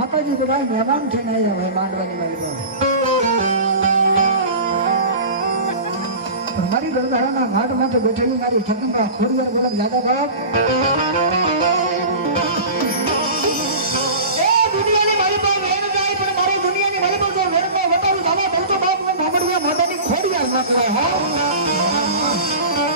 માતાજી બધા મહેમાન છે ને અહીંયા હવે, માંડવાની મારી મારી દરદારાના ઘાટ માટે બેઠેલી મારી ઠકીમાં ખોડિયાર બોલા દાદા બાપ. માતાની ખોડિયાર ના કહેવાય હા?